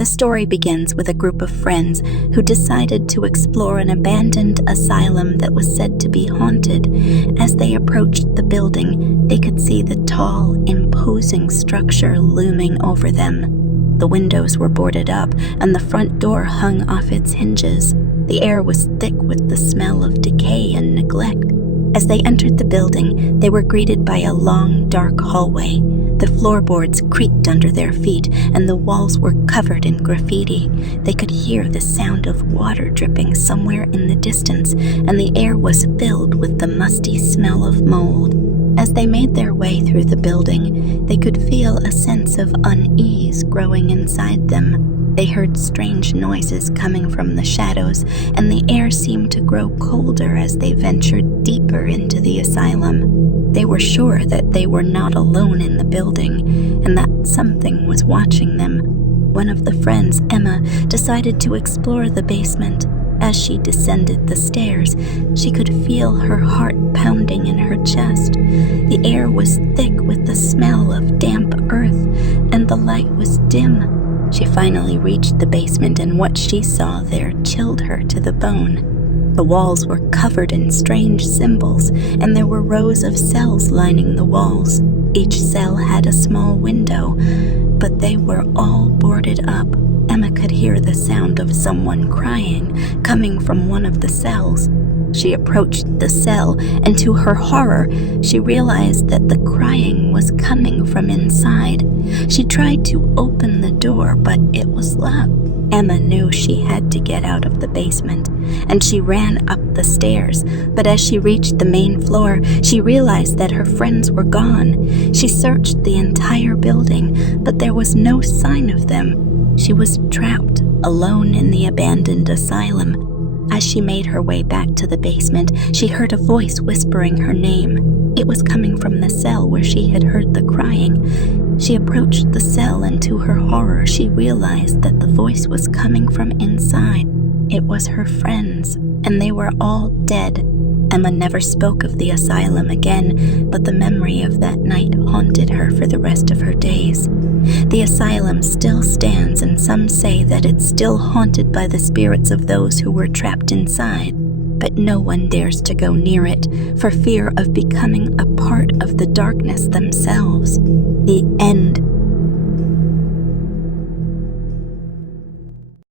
The story begins with a group of friends who decided to explore an abandoned asylum that was said to be haunted. As they approached the building, they could see the tall, imposing structure looming over them. The windows were boarded up, and the front door hung off its hinges. The air was thick with the smell of decay and neglect. As they entered the building, they were greeted by a long, dark hallway. The floorboards creaked under their feet, and the walls were covered in graffiti. They could hear the sound of water dripping somewhere in the distance, and the air was filled with the musty smell of mold. As they made their way through the building, they could feel a sense of unease growing inside them. They heard strange noises coming from the shadows, and the air seemed to grow colder as they ventured deeper into the asylum. They were sure that they were not alone in the building, and that something was watching them. One of the friends, Emma, decided to explore the basement. As she descended the stairs, she could feel her heart pounding in her chest. The air was thick with the smell of damp earth, and the light was dim. She finally reached the basement, and what she saw there chilled her to the bone. The walls were covered in strange symbols, and there were rows of cells lining the walls. Each cell had a small window, but they were all boarded up. Emma could hear the sound of someone crying coming from one of the cells. She approached the cell, and to her horror, she realized that the crying was coming from inside. She tried to open the door, but it was locked. Emma knew she had to get out of the basement, and she ran up the stairs. But as she reached the main floor, she realized that her friends were gone. She searched the entire building, but there was no sign of them. She was trapped, alone in the abandoned asylum. As she made her way back to the basement, she heard a voice whispering her name. It was coming from the cell where she had heard the crying. She approached the cell, and to her horror, she realized that the voice was coming from inside. It was her friends, and they were all dead. Emma never spoke of the asylum again, but the memory of that night haunted her for the rest of her days. The asylum still stands, and some say that it's still haunted by the spirits of those who were trapped inside. But no one dares to go near it for fear of becoming a part of the darkness themselves. The end.